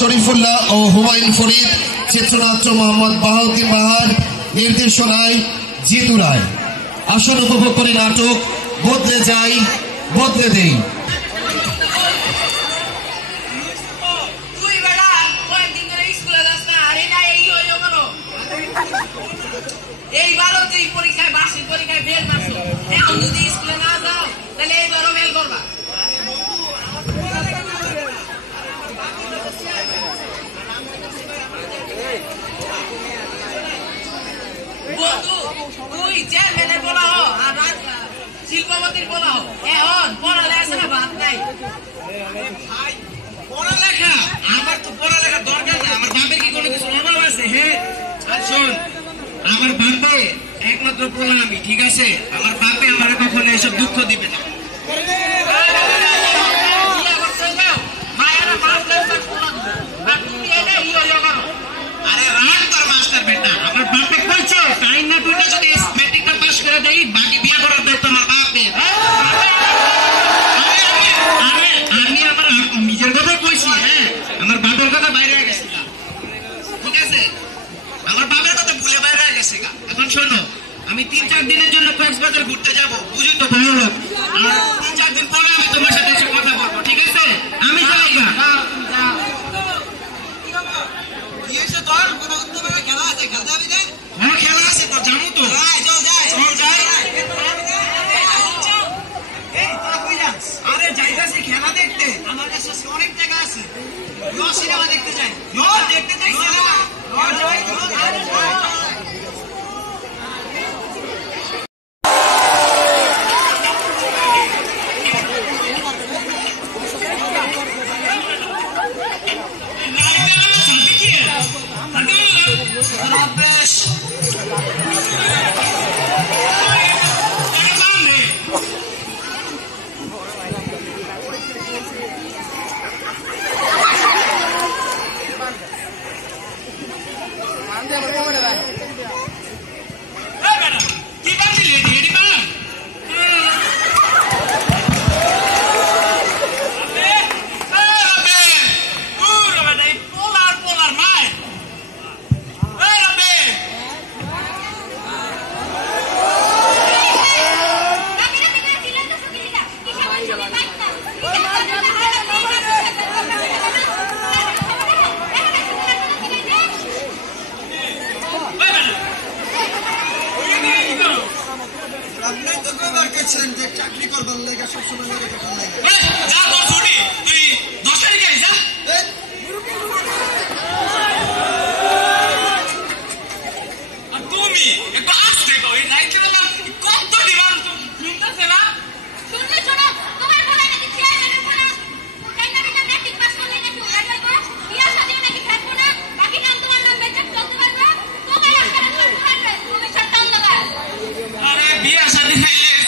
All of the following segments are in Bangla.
শরীফুল্লাহ ও হুমায়ুন ফরিদ, চিত্রনাট্য মোহাম্মদ বাহাউদ্দিন বাহার, নির্দেশনায় জিতু রায়। আসন উপভোগ করি নাটক বদলে যাই বদলে দেই। এইবারও যে পরীক্ষায় বার্ষিক পরীক্ষায় ফেল মারছো, এখন যদি স্কুলে না যাও তাহলে এইবারও ফেল করবা। তুই চেয়ারম্যানের বলা হো আর শিল্পপতির বলা হো, এখন পড়ালেখা আছে না ভাত নাই। পড়ালেখা আমার তো পড়ালেখার দরকার না, আমার বাপের কি কোনো কিছু অভাব আছে? হ্যাঁ শোন, আমার বাপে একমাত্র পোলা আমি, ঠিক আছে? আমার বাপে আমার কখনো এসব দুঃখ দিবে না। আরে রাগ তোর মাস্টার বেটা, আমার বাপে কইছে টাইম না টুটা যদি ম্যাট্রিকটা পাস করে দেই বাকি বিয়ে করার দায়িত্ব আমার বাপের। আরে আমি আমার নিজের কথা কইছি, হ্যাঁ আমার বাপের কথা বাইরে হয়ে গেছে, ঠিক আছে? আমার বাপের কথা ভুলে বাইরে হয়ে গেছে। এখন শোনো, আমি 3-4 দিনের জন্য কক্সবাজার ঘুরতে যাবো, বুঝি তো বড় লোক। আর 3-4 দিন পরে আমি তোমার সাথে এসে কথা বলবো, ঠিক আছে? আমি যাই গা। খেলা আছে তো, জানো তো। আরে যাইতাছি খেলা দেখতে, আমার কাছে অনেক টাকা আছে। সিনেমা দেখতে যাই, দেখতে যাই সিনেমা। চাকরি করবার লেগে সবসময় তুই 10 তারিখে যা। তুমি একটু আসতে তো এই নাইটে না কত ডিমান্ড শুনতেছে না? শুনলে শোনো, তোমার বলা নাকি চেয়ারম্যানের বলা তাই না বিনা ম্যাট্রিক পাস করলে নাকি ওরা যাবে বিয়া শাদিও নাকি থাকবো না, বাকি নাম তোমার নাম বেঁচে চলতে পারবে, তোমার আশারা চলতে পারবে, তুমি শর্তান লাগা। আরে বিয়া শাদি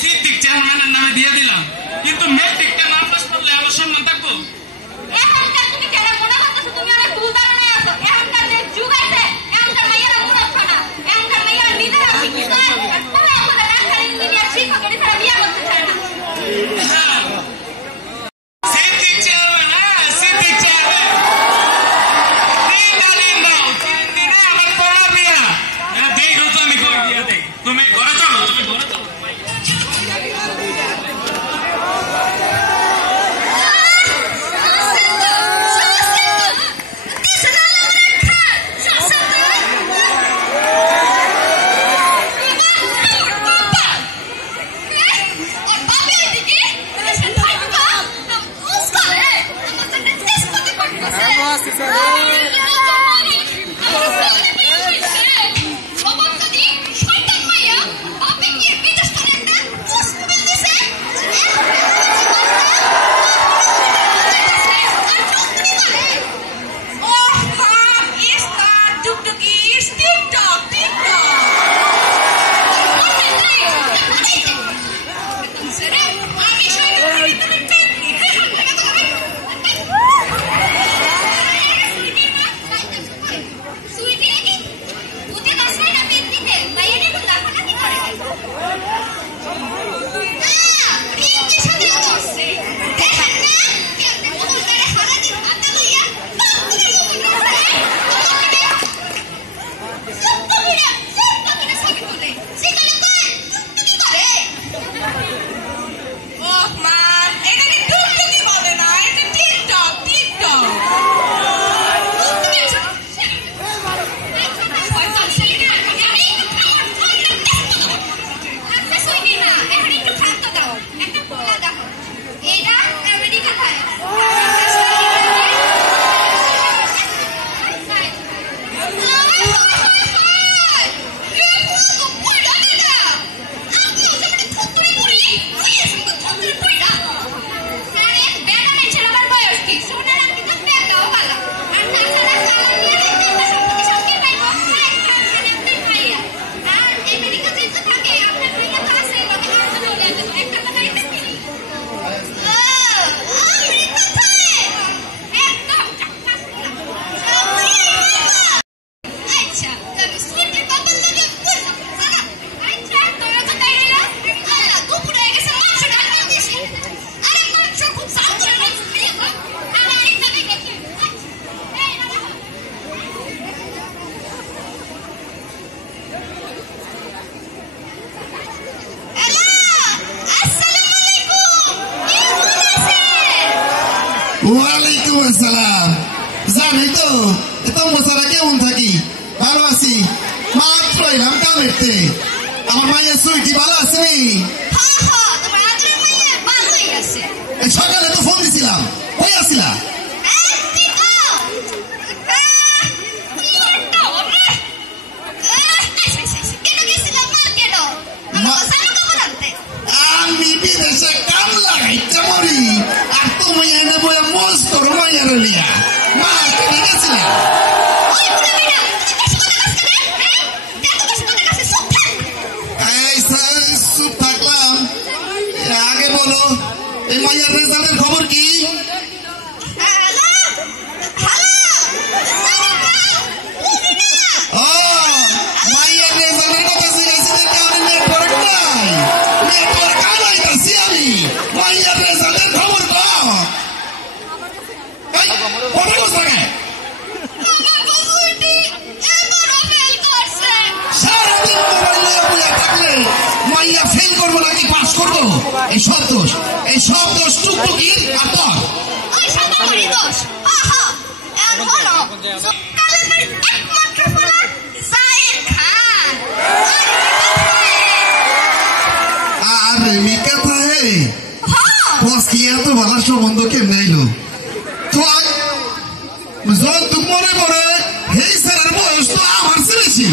সিদ্দিক চেয়ারম্যানের নামে দিয়ে দিলাম, কিন্তু ম্যাট্রিকটা না পাস করলে আমার সম্মান থাকবো? এখনকার তুমি যারা মনে করতেছো তুমি অনেক ভুল ধারণায় আছো, এখনকার যে যুগ আছে এখনকার মেয়েরা মূর্খ না, এখনকার মেয়েরা নিজেরা শিক্ষিত আর কোনো আমাদের ডাক্তার ইঞ্জিনিয়ার শিক্ষক এটি ছাড়া বিয়া করতে চায় না। সিদ্দিক চেয়ারম্যান, সিদ্দিক চেয়ারম্যান দিনে আমার পড়া বিয়া দেখো তো আমি কই বিয়া দেখ। তুমি ঘরে চলো, তুমি ঘরে চলো। সুইটি নেই তো এত মশারা কেমন থাকি ভালো আছি মাত্র এলাম কামেরতে আমার মায়ের সুইটি ভালো আছে তোমার আদরের মাইয়া ভালোই আছে। সকালে তো ফোন দিছিলাম কই আসিলা আমি বিদেশে কাম লাগাইতে মরি আর তুমি এনে বইয়া মোজ করো মাইয়ার লিয়া মার্কেটে গেছিলাম চুপ থাকলাম আগে বলো এই মাইয়ার রেজাল্টের খবর কি মাইয়ার রেজাল্টের কথা শিখাইছি কারণ নেটওয়ার্ক নাই নেটওয়ার্ক আনাইতাছি আমি মাইয়ার রেজাল্টের খবর দাও কথা বলছ না সারাদিন মোবাইলে বুঝে থাকলে মাইয়া ফেল করবো নাকি পাস করবো এই সব দোষ টুকটুকির আর তোর আর রেমিকা থাকে বস কি এত ভালো সম্বন্ধ কেমনে এলো তো যতটুক মনে পড়ে এই স্যারের বয়স তো আমার ছেলেছি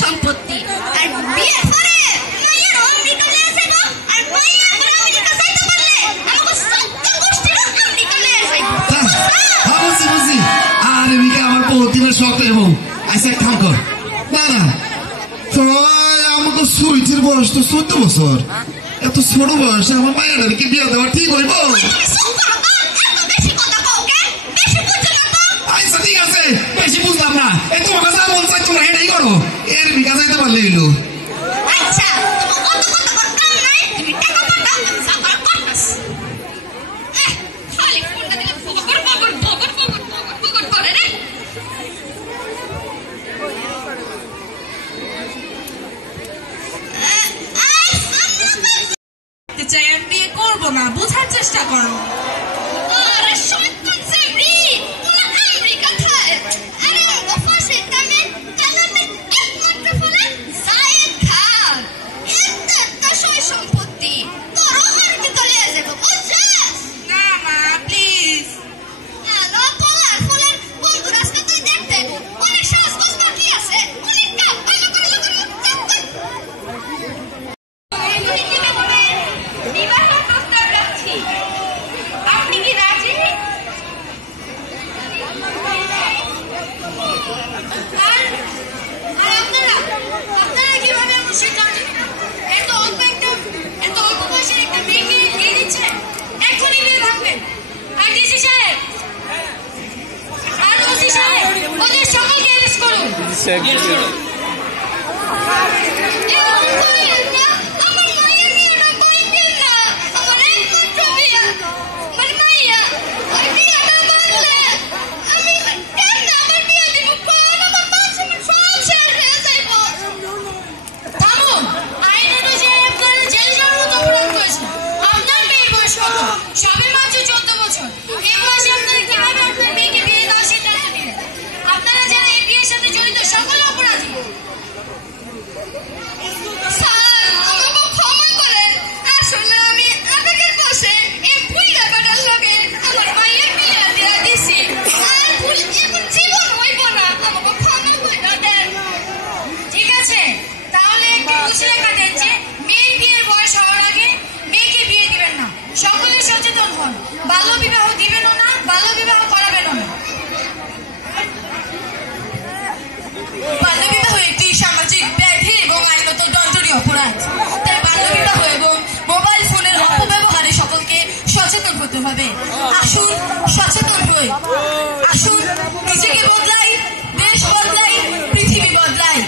সম্পত্তি আর বিয়ের পরে মায়ের আমেরিকা নিয়ে যাইব আর মায়ের আমেরিকা যাইতে পারলে আমাকে সত্য গোষ্ঠীর আমেরিকা নিয়ে যাইব বুঝি আর রেমিকা আমার বহুদিনের শখ এবং আচ্ছা কাম কর না তো আমাকে সুইটির বয়স তো 14 বছর এত ছোট বয়সে আমার মায়েরকে বিয়ে দেওয়া ঠিক হইব আচ্ছা ঠিক আছে বেশি বুঝলাম না এই তোমার কাছে মন চাই তোমরা এটাই করো এর বিকা যাইতে পারলে এলো আচ্ছা তোমার অত কথা কাম নাই তুমি টাকা পাঠাও সাফার করতাস খালি ফোনটা দিলে বগর করে রে চাই আমি বিয়ে করবো না বোঝার চেষ্টা করো আরে শয়তান সেবরি তুমি আমেরিকা খায় আরে ওফাসে কামে কালামে একমাত্র ফলে জায়েদ খান এত সয় সম্পত্তি তোর আমেরিকা চলে যাবে বুঝছস না মা প্লিজ আলো পোলার ফুলের বন্ধু রাস্তা তুই দেখতে অনেক সাহস কস বাকি আছে অনেক কাম ভালো করে বিবাহ প্রস্তাব রাখছি আপনি কি রাজি আর আপনারা কিভাবে খুশি জানেন এত অল্প বয়সের একটা মেয়েকে দিয়ে দিচ্ছেন এখনই বিয়ে ভাঙবেন আর ডিসি সাহেব আর ওসি সাহেব ওদের সকলকে অ্যারেস্ট করুন আমার মায়ের মেয়েরা বইবেন না আমার একমাত্র বিয়া আমার মাইয়া ওই বিয়াটা মানলে আমি কেন আমার বিয়া দিব কোন আমার পাশে সব ছেড়ে হয়ে যাইব থামুন আইন অনুযায়ী আপনারা জেল জরিমানা অপরাধ করেছেন আপনার মেয়ের বয়স কত সবে মাত্র 14 বছর এই বয়সে আপনারা কিভাবে আপনার মেয়েকে বিয়ে দেওয়ার সিদ্ধান্ত নিলেন আপনারা যারা এই বিয়ের সাথে জড়িত সকল অপরাধী স্যার আমাকে ক্ষমা করেন আসলে আমি আবেগের বসে এই ভুল ব্যাপারটার লগে আমার মায়ের বিয়ে দেওয়া দিছি আর ভুল এমন জীবন হইব না আমাকে ক্ষমা করে দেন ঠিক আছে তাহলে একটু বুঝে রেখা দেন যে মেয়ের বিয়ের বয়স হওয়ার আগে মেয়েকে বিয়ে দিবেন না সকলে সচেতন হন বাল্য বিবাহ দিবেনও না বাল্য বিবাহ করাবেনও না বাল্যবিবাহ একটি সামাজিক ব্যাধি এবং আইনত দণ্ডনীয় অপরাধ তাই বাল্যবিবাহ এবং মোবাইল ফোনের অপব্যবহারে সকলকে সচেতন হতে হবে আসুন সচেতন হই আসুন নিজেকে বদলাই দেশ বদলাই পৃথিবী বদলাই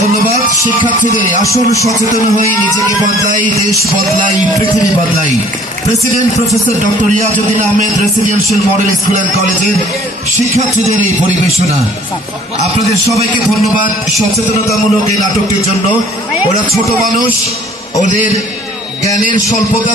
ধন্যবাদ শিক্ষার্থীদের আসল সচেতন হয়ে নিজেকে বদলাই দেশ বদলাই পৃথিবী বদলাই president professor doctor Riazuddin Ahmed residential model school and কলেজের শিক্ষার্থীদের এই পরিবেশনা। আপনাদের সবাইকে ধন্যবাদ সচেতনতামূলক এই নাটকটির জন্য। ওরা ছোট মানুষ, ওদের জ্ঞানের স্বল্পতা